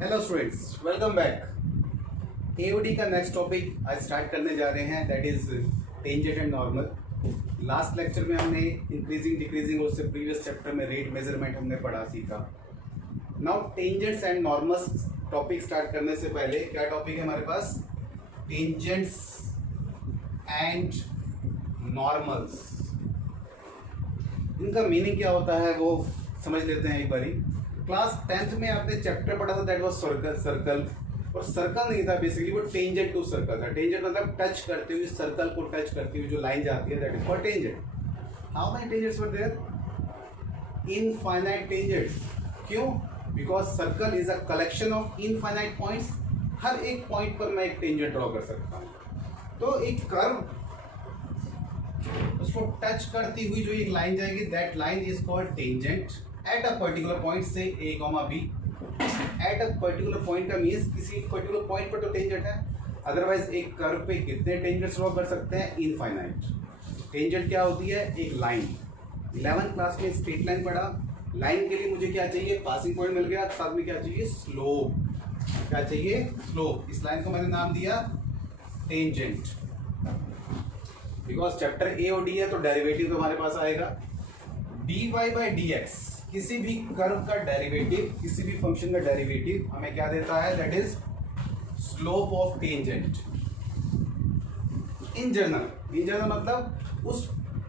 Hello students, welcome back. AOD का next topic आज start करने जा रहे हैं, that is tangent and normal. Last lecture में हमने इंक्रीजिंग डिक्रीजिंग और उससे प्रीवियस चैप्टर में रेट मेजरमेंट हमने पढ़ा सीखा। Now tangents and normals topic start करने से पहले क्या टॉपिक है हमारे पास? Tangents and normals. इनका मीनिंग क्या होता है वो समझ लेते हैं एक बारी। क्लास 10th में आपने चैप्टर पढ़ा था, दैट वाज सर्कल। और सर्कल नहीं था, बेसिकली वो टेंजेंट टू सर्कल था। टेंजेंट मतलब टच करते हुए, सर्कल को टच करते हुए जो लाइन जाती है, that is called tangent. How many tangents were there? Infinite tangents. क्यों? Because circle is a collection of infinite points. हर एक पॉइंट पर मैं एक टेंजेंट ड्रॉ कर सकता हूँ। तो एक कर्व, उसको टच करती हुई जो एक लाइन जाएगी, that line is called tangent at a particular point से A comma B. At a particular point का मीन्स किसी पर्टिकुलर पॉइंट पर तो टेंजेंट है, अदरवाइज एक कर्व पे कितने टेंजेंट्स ड्रॉ कर सकते हैं? इनफाइनाइट। टेंजेंट क्या होती है? एक लाइन। 11th क्लास में स्ट्रेट लाइन पढ़ा। लाइन के लिए मुझे क्या चाहिए? पासिंग पॉइंट मिल गया, साथ में क्या चाहिए? स्लोप। क्या चाहिए? स्लोप। इस लाइन को मैंने नाम दिया टेंजेंट, बिकॉज चैप्टर ए और डी है तो डेरिवेटिव तो हमारे पास आएगा। dy बाई डी एक्स, किसी भी कर्व का डेरिवेटिव, किसी भी फंक्शन का डेरिवेटिव हमें क्या देता है? That is slope of tangent. In general मतलब उस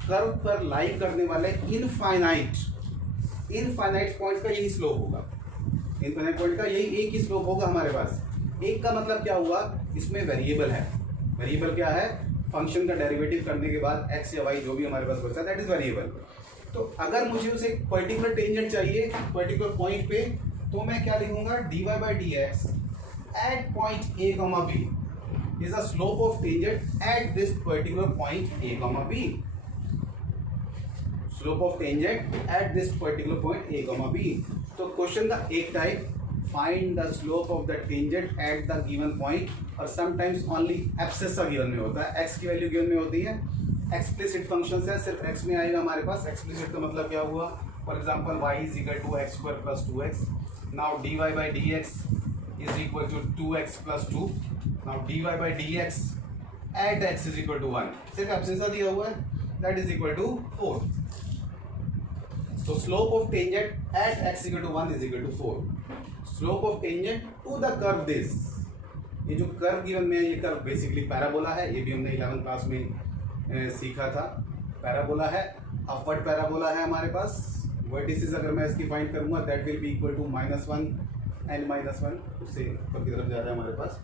कर्व पर लाई करने वाले इनफाइनाइट पॉइंट का यही स्लोप होगा। इनफाइनाइट पॉइंट का यही एक ही स्लोप होगा हमारे पास। एक का मतलब क्या हुआ? इसमें वेरिएबल है। वेरिएबल क्या है? फंक्शन का डेरिवेटिव करने के बाद एक्स या वाई जो भी हमारे पास बचता है, दैट इज वेरिएबल। तो अगर मुझे उसे एक पर्टिकुलर टेंजेंट चाहिए पर्टिकुलर पॉइंट पे, तो मैं क्या लिखूंगा? dy by d x at point A comma B is the slope of tangent at this particular point A comma B. Slope of tangent at this particular point A comma B. तो question का एक type, find the slope of the tangent at the given point, और sometimes only abscissa given में होता है, x की value given में होती है। एक्सप्लिसिट फंक्शन है, सिर्फ एक्स में आएगा हमारे पास। एक्सप्लिसिट का मतलब क्या हुआ? For example y is equal to x square plus 2x। Now dy by d x is equal to 2x plus 2। Now dy by d x at x is equal to 1, सिर्फ एब्सेसा दिया हुआ है, that is equal to 4। तो slope of tangent at x equal to 1 is equal to 4। Slope of tangent to the curve this. ये जो curve given में है, ये कर्व बेसिकली पैराबोला है। ये भी हमने 11th क्लास में सीखा था। पैराबोला है, अपवर्ड पैराबोला है हमारे पास। वर्टिसेस अगर मैं इसकी फाइंड करूंगा, that will be equal to -1 and -1, उससे ऊपर की तरफ जा रहा है हमारे पास।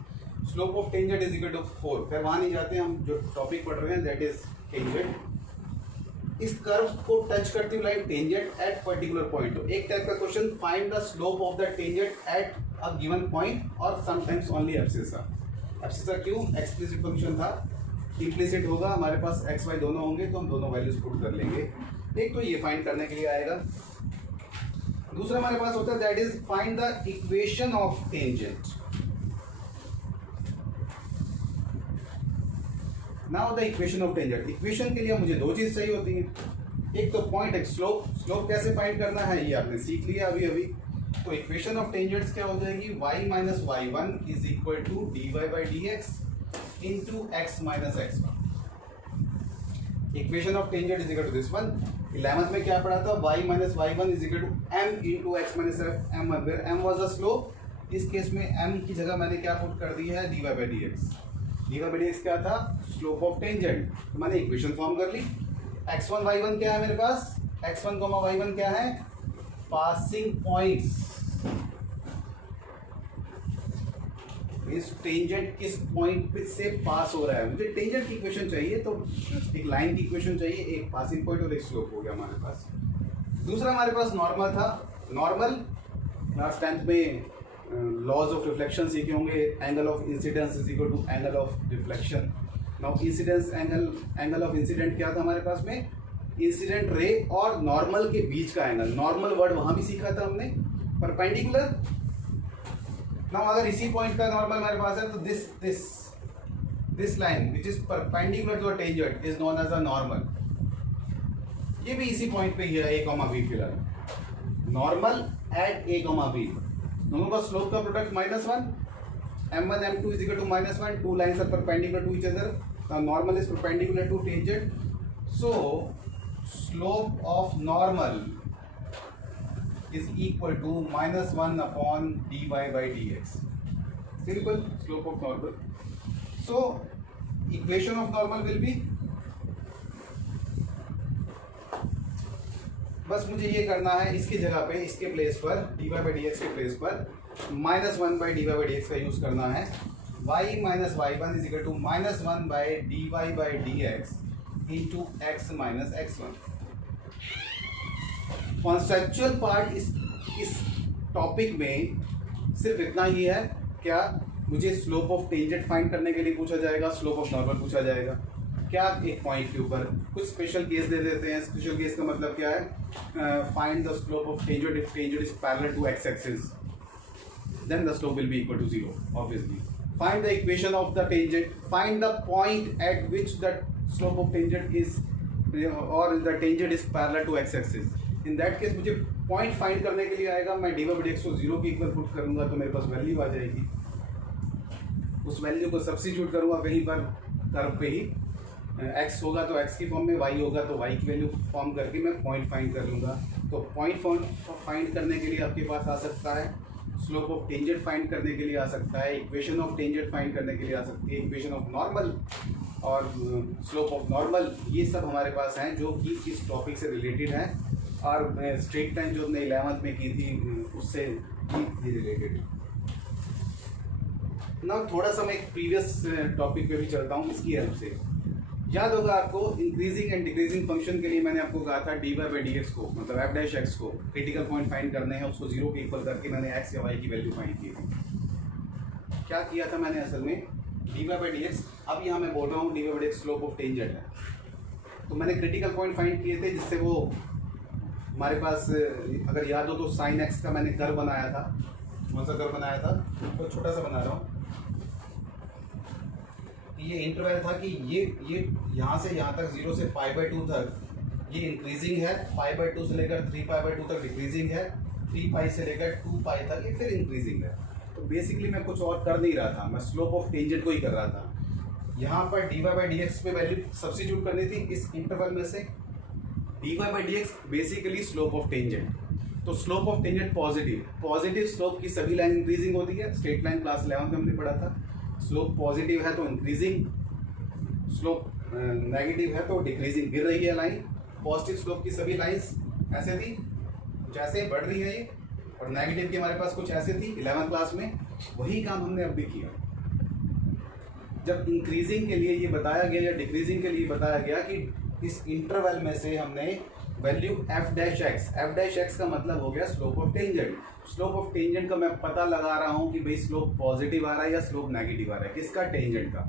Slope of tangent is equal to 4। फिर वहाँ नहीं जाते, हम जो टॉपिक पढ़ रहे हैं दैट इज टेंजेंट। इस कर्व को टच करती हुई line tangent at particular point. तो एक टाइप का question, find the slope of the tangent at a given point, और समटाइम्स ओनली एब्सेसा। एब्सेसा क्यों? एक्सप्लिसिट फंक्शन था, इम्प्लिसिट होगा, हमारे पास एक्स वाई दोनों होंगे तो हम दोनों वैल्यूज पुट कर लेंगे। एक तो ये फाइंड करने के लिए आएगा। दूसरा हमारे पास होता है that is find the equation of tangent. Now the equation of tangent. Equation के लिए मुझे दो चीज चाहिए होती है, एक तो पॉइंट, एक स्लोप। स्लोप कैसे फाइंड करना है ये आपने सीख लिया अभी। तो इक्वेशन ऑफ टेंजेंट्स क्या हो जाएगी? y minus y1 is equal to dy by d x into x minus x1। Equation of tangent is equal to this one. 11th में क्या पढ़ा था? y minus y1 is equal to m into x minus m1, where m was the slope. इस case में m की जगह मैंने क्या पुट कर दी है? dy by d x. dy by d x क्या था? Slope of tangent. तो मैंने इक्वेशन फॉर्म कर ली। x1 y1 क्या है मेरे पास? x1 y1 क्या है? Passing points. इस टेंजेंट किस पॉइंट से पास हो रहा है, मुझे टेंजेंट की इक्वेशन चाहिए। तो एक लाइन की इक्वेशन चाहिए, एक पासिंग पॉइंट और एक स्लोप हो गया हमारे पास। दूसरा हमारे पास नॉर्मल था। नॉर्मल क्लास 10th में लॉज ऑफ रिफ्लेक्शन सीखे होंगे। Angle of incidence is equal to angle of reflection. Now incidence angle of incident क्या था हमारे पास में? इंसिडेंट रे और नॉर्मल के बीच का एंगल। नॉर्मल वर्ड वहां भी सीखा था हमने। परपेंडिकुलर। नाउ अगर इसी पॉइंट का नॉर्मल हमारे पास है, तो this line which is perpendicular to a tangent is known as a normal. ये भी इसी पॉइंट पे ही है, a, b फिलहाल। Normal at a, b। दोनों का स्लोप का product -1, m1 m2 is equal to -1, two lines are perpendicular to each other, normal is perpendicular to tangent, so slope of normal is equal to -1 upon dy by dx. Simple, slope of normal. So equation of normal will be, बस मुझे ये करना है इसकी जगह पे, इसके place पर dy by dx के प्लेस पर -1 by dy by dx का यूज करना है. y minus y1 is equal to -1 by dy by dx into x minus x1. Conceptual part इस टॉपिक में सिर्फ इतना ही है. क्या मुझे स्लोप ऑफ टेंजेंट फाइंड करने के लिए पूछा जाएगा, स्लोप ऑफ नॉर्मल पूछा जाएगा. क्या एक पॉइंट के ऊपर कुछ स्पेशल केस दे देते हैं. स्पेशल केस का मतलब क्या है, find the slope of tangent if tangent is parallel to x axis, then the slope will be equal to 0, obviously. Find the equation of the tangent, find the point at which the slope of tangent is or the tangent is parallel to x axis. In that case मुझे point find करने के लिए आएगा, मैं dy by dx को 0 के equal put करूँगा तो मेरे पास वैल्यू आ जाएगी. उस वैल्यू को सब्स्टिट्यूट करूँगा कहीं पर कर्व पे ही, x होगा तो x की फॉर्म में, y होगा तो y की वैल्यू फॉर्म करके मैं पॉइंट फाइंड कर लूँगा. तो पॉइंट फाइंड करने के लिए आपके पास आ सकता है, स्लोप ऑफ टेंजेंट फाइंड करने के लिए आ सकता है, इक्वेशन ऑफ टेंजेंट फाइंड करने के लिए आ सकती है, इक्वेशन ऑफ नॉर्मल और स्लोप ऑफ नॉर्मल. ये सब हमारे पास हैं जो कि इस टॉपिक से रिलेटेड हैं, और स्ट्रेट लाइन जो हमने 11th में की थी उससे भी रिलेटेड. ना थोड़ा सा मैं एक प्रीवियस टॉपिक पे भी चलता हूँ इसकी हेल्प से. याद होगा आपको, इंक्रीजिंग एंड डिक्रीजिंग फंक्शन के लिए मैंने आपको कहा था dy by dx को, मतलब f डैश x को क्रिटिकल पॉइंट फाइंड करने हैं, उसको 0 के इक्वल करके मैंने x या y की वैल्यू फाइंड की थी. क्या किया था मैंने असल में, dy by dx, अब यहाँ मैं बोल रहा हूँ dy by dx slope of tangent है, तो मैंने क्रिटिकल पॉइंट फाइंड किए थे जिससे वो हमारे पास, अगर याद हो तो साइन x का मैंने कर्व बनाया था. कौन सा कर्व बनाया था, तो छोटा सा बना रहा हूँ. ये इंटरवल था कि ये यहाँ से यहाँ तक 0 से π/2 तक ये इंक्रीजिंग है, π/2 से लेकर 3π/2 तक डिक्रीजिंग है, 3π से लेकर 2π तक ये फिर इंक्रीजिंग है. तो बेसिकली मैं कुछ और कर नहीं रहा था, मैं स्लोप ऑफ टेंजेंट को ही कर रहा था. यहाँ पर dy by dx पे वैल्यू सब्स्टिट्यूट करनी थी इस इंटरवल में से. dy by dx basically slope of tangent, तो slope of tangent positive slope की सभी लाइन इंक्रीजिंग होती है. स्ट्रेट लाइन क्लास 11 में हमने पढ़ा था. स्लोप पॉजिटिव है तो इंक्रीजिंग, स्लोप नेगेटिव है तो डिक्रीजिंग, गिर रही है लाइन. पॉजिटिव स्लोप की सभी लाइंस ऐसे थी जैसे बढ़ रही है ये, और नेगेटिव की हमारे पास कुछ ऐसे थी 11 क्लास में. वही काम हमने अब भी किया. जब इंक्रीजिंग के लिए ये बताया गया या डिक्रीजिंग के लिए बताया गया कि इस इंटरवल में से हमने वैल्यू f डैश x का मतलब हो गया slope of tangent. Slope of tangent का मैं पता लगा रहा हूँ कि भाई स्लोप पॉजिटिव आ रहा है या स्लोप नेगेटिव आ रहा है, किसका, टेंजेंट का.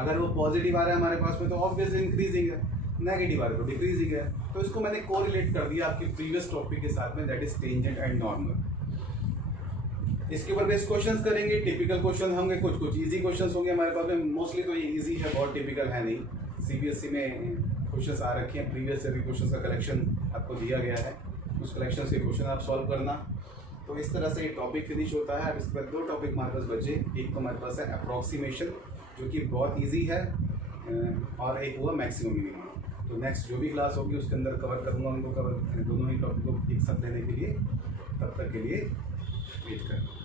अगर वो पॉजिटिव आ रहा है हमारे पास में तो ऑब्वियसली इंक्रीजिंग है, नेगेटिव आ रहा है तो डिक्रीजिंग है. तो इसको मैंने कोरिलेट कर दिया आपके प्रीवियस टॉपिक के साथ में, that is tangent and normal. इसके ऊपर बेस क्वेश्चंस करेंगे, टिपिकल क्वेश्चन होंगे, कुछ इजी क्वेश्चंस होंगे हमारे पास में. मोस्टली तो ये इजी है, बहुत टिपिकल है नहीं. CBSE में क्वेश्चंस आ रखे हैं, प्रीवियस ईयर के क्वेश्चंस का कलेक्शन आपको दिया गया है, उस कलेक्शन से क्वेश्चन आप सॉल्व करना. तो इस तरह से ये टॉपिक फिनिश होता है. अब इस पर 2 टॉपिक हमारे पास बचे. एक तो हमारे पास है अप्रॉक्सीमेशन जो कि बहुत ईजी है, और एक हुआ मैक्सिमम मिनिमम. तो नेक्स्ट जो भी क्लास होगी उसके अंदर कवर करूँगा उनको, कवर दोनों ही टॉपिक को एक साथ लेने के लिए. तब तक के लिए वेट करना.